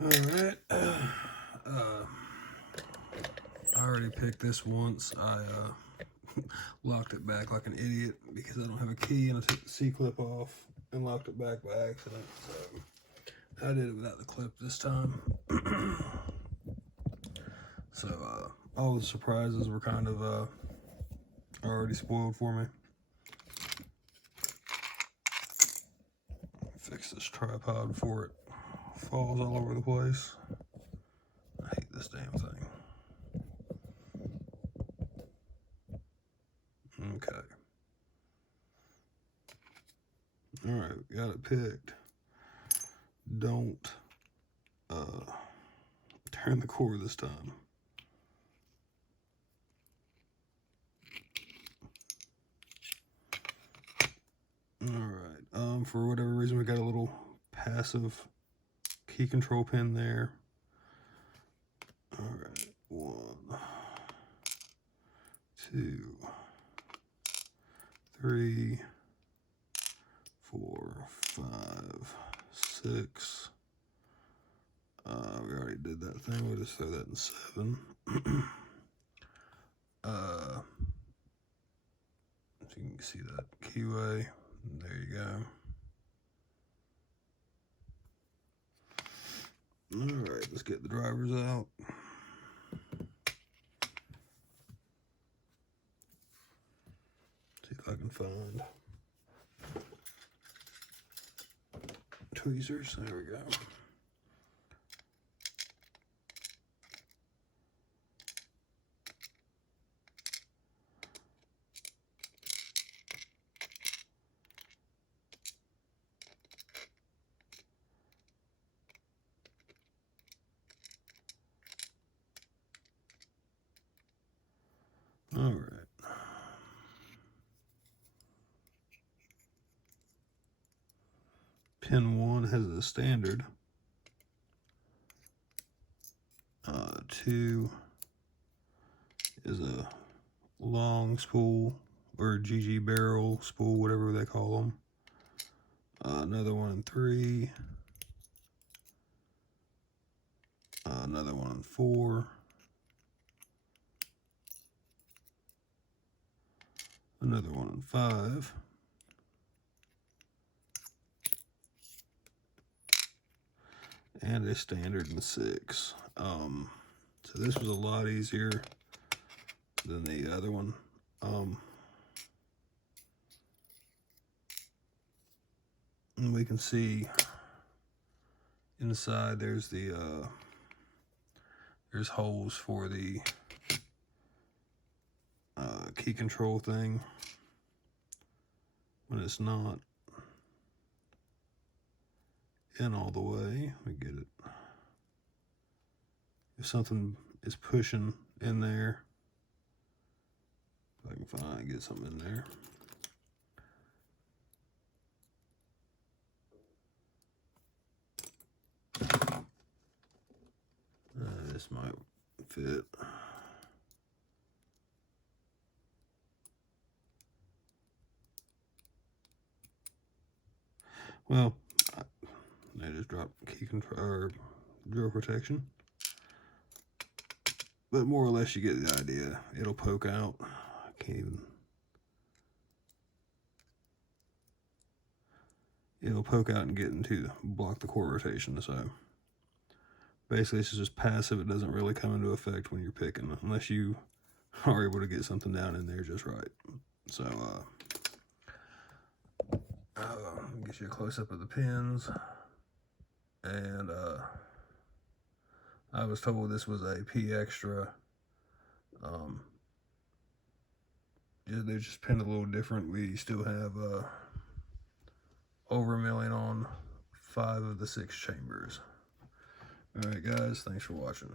Alright, I already picked this once. I locked it back like an idiot because I don't have a key, and I took the C-clip off and locked it back by accident. So I did it without the clip this time. So all the surprises were kind of already spoiled for me. Fix this tripod before it falls all over the place. I hate this damn thing. Okay. Alright, got it picked. Don't turn the cord this time. Alright, for whatever reason we got a little passive key control pin there. Alright, 1, 2, 3, 4, 5, 6. We already did that thing. We'll just throw that in 7. If you can see that keyway, there you go. Alright, let's get the drivers out. See if I can find tweezers. There we go. All right. Pin 1 has a standard. 2 is a long spool, or GEGE barrel spool, whatever they call them. Another one in 3. Another one in 4. Another one in 5. And a standard in 6. So this was a lot easier than the other one. And we can see inside there's the there's holes for the key control thing when it's not in all the way. We get it. If something is pushing in there, if I can find, get something in there. This might fit. Well, I just dropped key control or drill protection, but more or less you get the idea. It'll poke out. I can't even. It'll poke out and get into block the core rotation. So basically, this is just passive. It doesn't really come into effect when you're picking, unless you are able to get something down in there just right. So get you a close-up of the pins. And I was told this was a pExtra. They're just pinned a little different. We still have overmilling on 5 of the 6 chambers. Alright guys, thanks for watching.